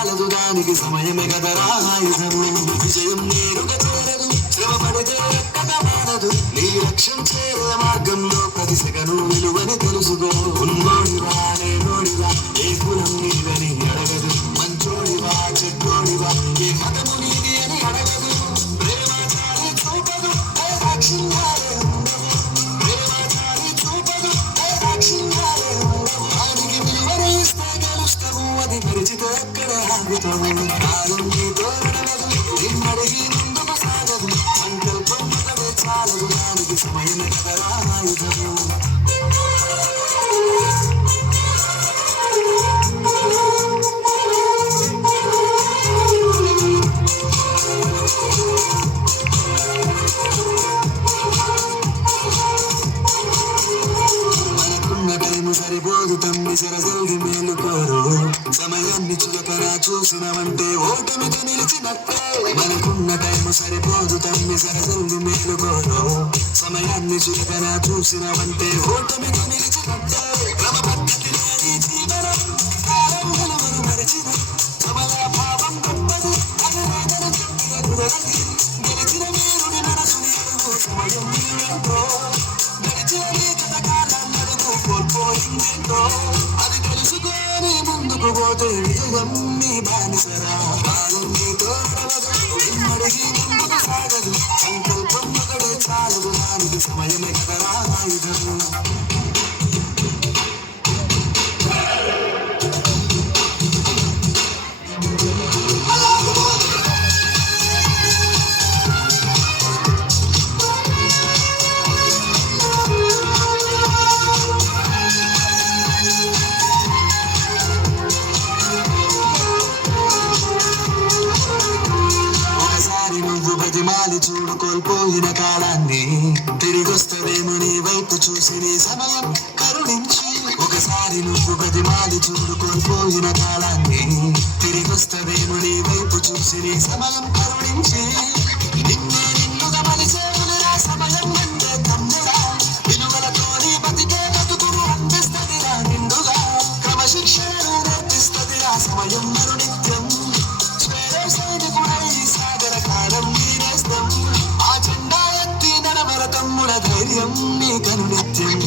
చాలదు దానికి సమయమే కదరా ఆయుధము. విజయం నేరుగా చేరదు, శ్రమ పడితే ఎక్కగా మారదు. నీ లక్ష్యం చేరే మార్గంలో ప్రతి సెకను విలువని తెలుసుకో. ఉన్నోడివా లేనోడివా ఏ కులం నీదని అడగదు. మంచోడివా చెడ్డోడివా ఏ మతము నీది అని అడగదు. ప్రేమ చాలి చూపదు దాక్షిణ్యాలే ఉండవు. ప్రేమ చాలి చూపదు దాక్షిణ్యాలే ఉండవు. దానికి విలువని ఇస్తే గెలుస్తావు, అది మరిచితే ఎక్కడ ఆగుతావు. కాలం నీతో నడవదు, నిన్నడిగి ముందుకు సాగదు. సంకల్పం ఒకటే చాలదు, దానికి సమయమే కదరా ఆయుధము. సరిపోదు తమ్మి సరజల్ది మేలుకోరు. సమయాన్ని చులకరా చూసినవంటే ఓటమితో నిలిచినట్టే. మనకున్న టైము సరిపోదు తమ్మి సరజల్ది మేలుకోరు. సమయాన్ని చులకరా చూసినవంటే ఓటమితో నిలిచినట్టే. క్రమ పద్ధతి లేని జీవనం కాలం విలువను మరచిన. సమయ భావం గొప్పది, అది లేదని చెప్పిన కుదరది. గెలిచిన వీరుని మనసుని అడుగు సమయం ఎంతో. గడిచిన నీ కథ కాలం కోల్పోయిందేంటో అది తెలుసుకొని ముందుకు పోతే విజయం నీ బానిసరా. కాలం నీతో నడవదు, నిన్నడిగి ముందుకు సాగదు. సంకల్పం ఒకటే చాలదు, దానికి సమయమే కదరా ఆయుధము. బతిమాలి చూడు కోల్పోయిన కాలాన్ని, తిరిగొస్తదేమో నీ వైపు చూసి నీ సమయం కరుణించి. ఒకసారి నువ్వు బతిమాలి చూడు కోల్పోయిన కాలాన్ని, తిరిగొస్తదేమో నీ వైపు చూసి నీ సమయం కరుణించి. నిన్నే నిన్నుగా మలిచేవులురా సమయం అంటే తమ్ముడా. విలువలతో నీ బతికే బతుకును అందిస్తదిరా నిండుగా. క్రమశిక్షణను నేర్పిస్తదిరా సమయం మరునిత్యం. సైనికుడై సాగర కాలం నీనేస్తం. ఆ జెండా ఎత్తి నడవర తమ్ముడ ధైర్యం నీ కను నిత్యం.